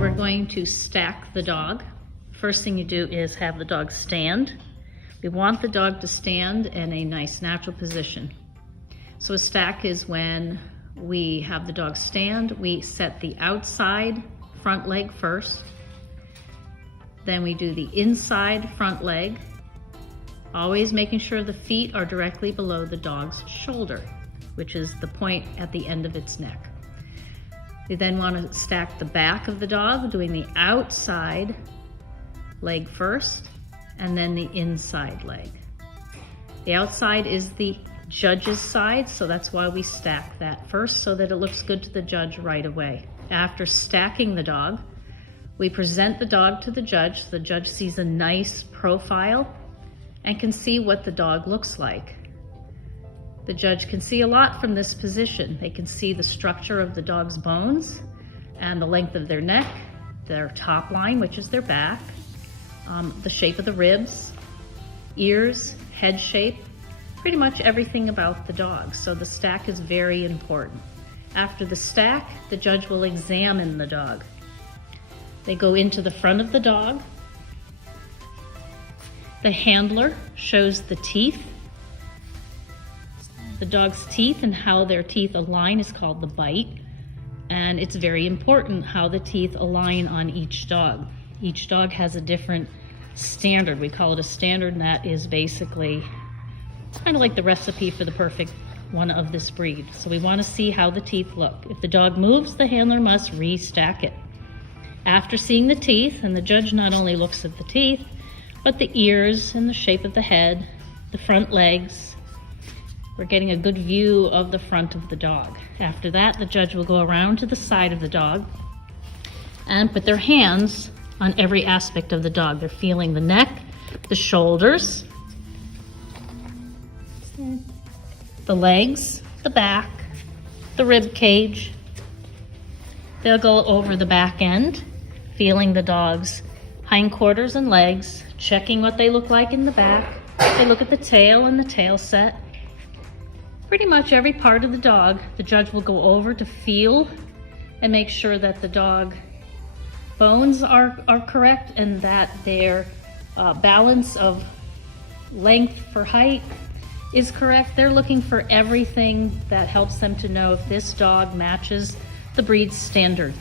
So we're going to stack the dog. First thing you do is have the dog stand. We want the dog to stand in a nice natural position. So a stack is when we have the dog stand, we set the outside front leg first, then we do the inside front leg, always making sure the feet are directly below the dog's shoulder, which is the point at the end of its neck. We then want to stack the back of the dog, doing the outside leg first, and then the inside leg. The outside is the judge's side, so that's why we stack that first, so that it looks good to the judge right away. After stacking the dog, we present the dog to the judge. The judge sees a nice profile and can see what the dog looks like. The judge can see a lot from this position. They can see the structure of the dog's bones and the length of their neck, their top line, which is their back, the shape of the ribs, ears, head shape, pretty much everything about the dog. So the stack is very important. After the stack, the judge will examine the dog. They go into the front of the dog. The handler shows the teeth. The dog's teeth and how their teeth align is called the bite. And it's very important how the teeth align on each dog. Each dog has a different standard. We call it a standard, and that is basically kind of like the recipe for the perfect one of this breed. So we want to see how the teeth look. If the dog moves, the handler must restack it. After seeing the teeth, and the judge not only looks at the teeth, but the ears and the shape of the head, the front legs, we're getting a good view of the front of the dog. After that, the judge will go around to the side of the dog and put their hands on every aspect of the dog. They're feeling the neck, the shoulders, the legs, the back, the rib cage. They'll go over the back end, feeling the dog's hindquarters and legs, checking what they look like in the back. They look at the tail and the tail set. Pretty much every part of the dog, the judge will go over to feel and make sure that the dog bones are correct and that their balance of length for height is correct. They're looking for everything that helps them to know if this dog matches the breed's standard.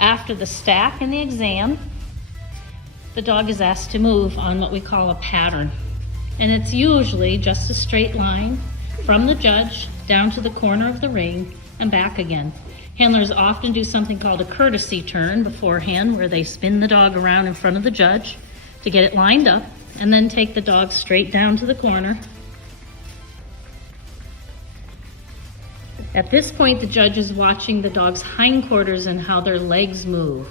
After the stack and the exam, the dog is asked to move on what we call a pattern. And it's usually just a straight line from the judge down to the corner of the ring and back again. Handlers often do something called a courtesy turn beforehand, where they spin the dog around in front of the judge to get it lined up, and then take the dog straight down to the corner. At this point, the judge is watching the dog's hindquarters and how their legs move.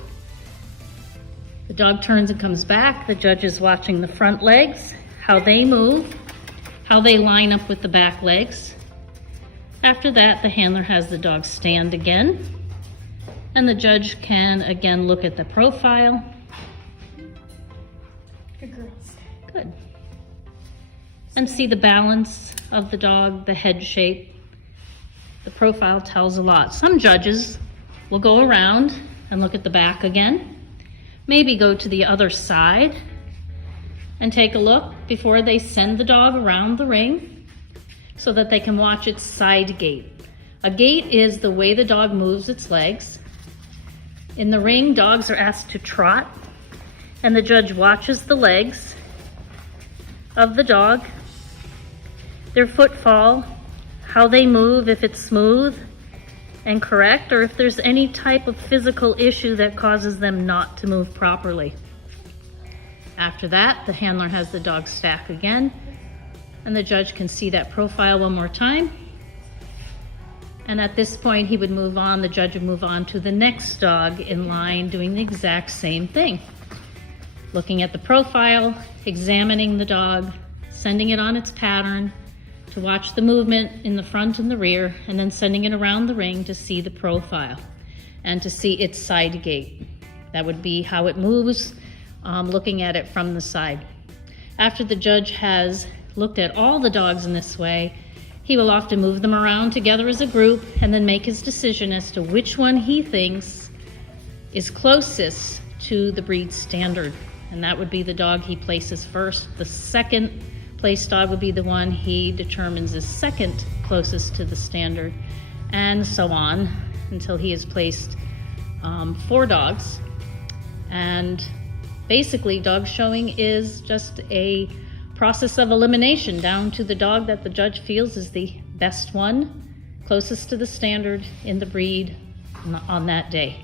The dog turns and comes back. The judge is watching the front legs, how they move, how they line up with the back legs. After that, the handler has the dog stand again, and the judge can again look at the profile. Good girls. Good. And see the balance of the dog, the head shape. The profile tells a lot. Some judges will go around and look at the back again, maybe go to the other side and take a look before they send the dog around the ring so that they can watch its side gait. A gait is the way the dog moves its legs. In the ring, dogs are asked to trot, and the judge watches the legs of the dog, their footfall, how they move, if it's smooth and correct, or if there's any type of physical issue that causes them not to move properly. After that, the handler has the dog stack again, and the judge can see that profile one more time. And at this point, he would move on, the judge would move on to the next dog in line, doing the exact same thing. Looking at the profile, examining the dog, sending it on its pattern, to watch the movement in the front and the rear, and then sending it around the ring to see the profile and to see its side gait. That would be how it moves, looking at it from the side. After the judge has looked at all the dogs in this way, he will often move them around together as a group and then make his decision as to which one he thinks is closest to the breed standard, and that would be the dog he places first. The second place dog would be the one he determines is second closest to the standard, and so on until he has placed 4 dogs. And basically, dog showing is just a process of elimination down to the dog that the judge feels is the best one, closest to the standard in the breed on that day.